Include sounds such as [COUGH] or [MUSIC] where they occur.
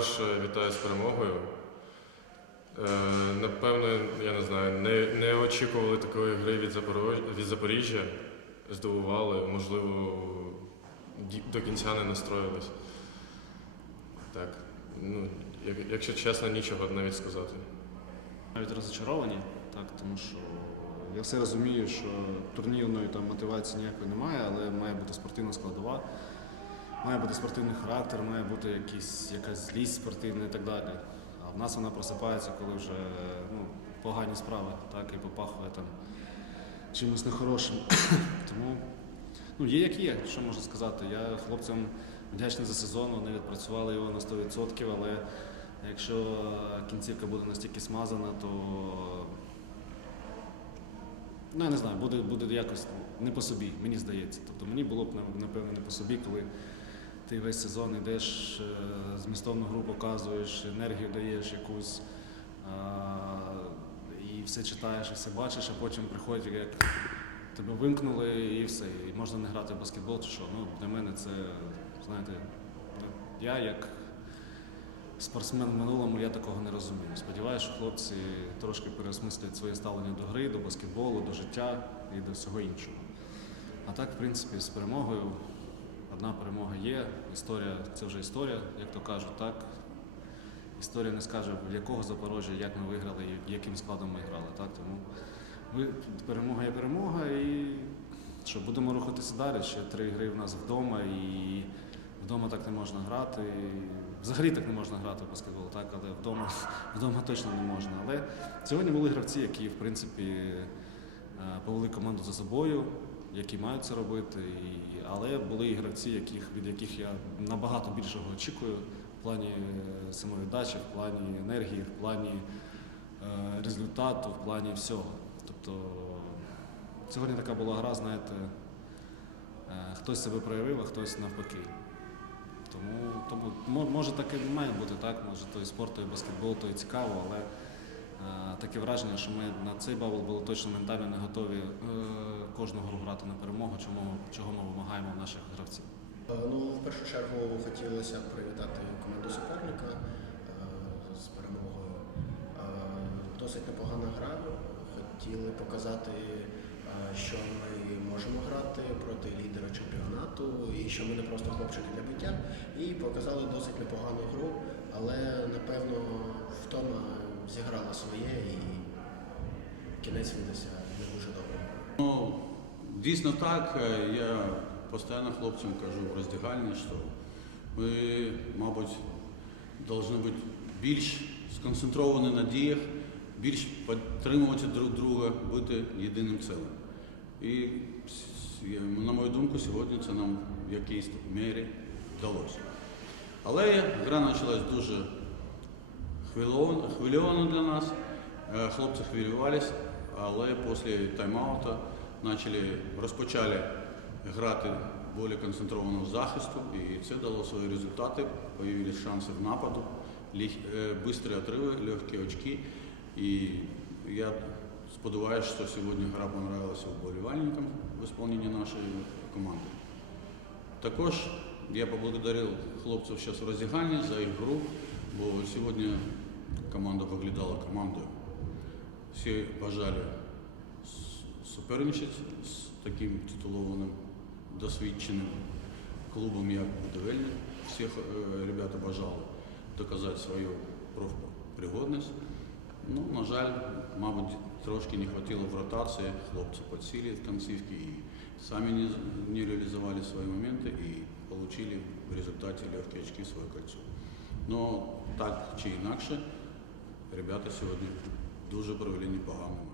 по-перше, вітаю з перемогою. Е, напевно, я не знаю, не, не очікували такої гри від, Запоро- від Запоріжжя. Здивували, можливо, до кінця не настроїлись. Так, ну, якщо чесно, нічого навіть сказати. Навіть розочаровані, так, тому що я все розумію, що турнірної там мотивації ніякої немає, але має бути спортивна складова, має бути спортивний характер, має бути якісь, якась злість спортивна і так далі. А в нас вона просипається, коли вже ну, погані справи, так, і попахує там чимось нехорошим. [COUGHS] Тому ну, є як є, що можу сказати. Я хлопцям вдячний за сезон, вони відпрацювали його на 100%, але якщо кінцівка буде настільки смазана, то ну, я не знаю, буде, буде якось не по собі, мені здається. Тобто мені було б напевно не по собі, коли ти весь сезон йдеш, е, змістовну гру показуєш, енергію даєш якусь. а, І все читаєш, і все бачиш, а потім приходить, як тебе вимкнули і все. І можна не грати в баскетбол чи що. Ну, для мене це, знаєте, я як спортсмен в минулому я такого не розумію. Сподіваюся, що хлопці трошки переосмислять своє ставлення до гри, до баскетболу, до життя і до всього іншого. А так, в принципі, з перемогою одна перемога є. Історія це вже історія, як то кажуть, так. Історія не скаже, в якого Запорожжя, як ми виграли і яким складом ми грали. Так? Тому перемога є перемога і що, будемо рухатися далі. Ще три гри в нас вдома і вдома так не можна грати. Взагалі так не можна грати в баскетбол, так, але вдома, вдома точно не можна. Але сьогодні були гравці, які, в принципі, е, повели команду за собою, які мають це робити. І, але були і гравці, яких, від яких я набагато більшого очікую в плані е, самовіддачі, в плані енергії, в плані е, результату, в плані всього. Тобто сьогодні така була гра, знаєте, е, хтось себе проявив, а хтось навпаки. Тому, тому мо- може таке має бути так, може той спорт, той баскетбол, то і цікаво, але таке враження, що ми на цей бабл були точно ментально не готові е, кожну гру грати на перемогу, чому, чого ми вимагаємо в наших гравців. Е, Ну, в першу чергу хотілося привітати команду суперника е, з перемогою. Е, Досить непогана гра. Хотіли показати, е, що ми можемо грати проти лідера чемпіонату і що ми не просто хлопчики для биття. І показали досить непогану гру, але напевно втома зіграла своє і кінець видався не дуже добрим. Ну, дійсно так. Е, Я постійно хлопцям кажу в роздягальні, що ми, мабуть, повинні бути більш сконцентровані на діях, більш підтримувати друг друга, бути єдиним цілим. І, на мою думку, сьогодні це нам в якійсь мірі вдалося. Але гра почалась дуже хвильовано, для нас. Е, Хлопці хвилювались, але після тайм-аута почали, розпочали грати більш концентрованого захисту, і це дало свої результати. Появились шанси в нападу, швидкі отриви, легкі очки. І я сподіваюся, що сьогодні гра понравилася вболівальникам в виконанні нашої команди. Також я поблагодарив хлопців зараз в роздягальні за їх гру, бо сьогодні команда виглядала командою. Всі бажали с- суперничати з таким титулованим, досвідченим клубом, як Будівельник. Всіх е, ребята бажали доказати свою профпригодність. Ну, на жаль, мабуть, трошки не хватило в ротації, хлопці підсіли в концівки і самі не, не реалізували свої моменти і отримали в результаті легкі очки в своє кольцо. Ну, так чи інакше, Ребята сьогодні дуже провели непогану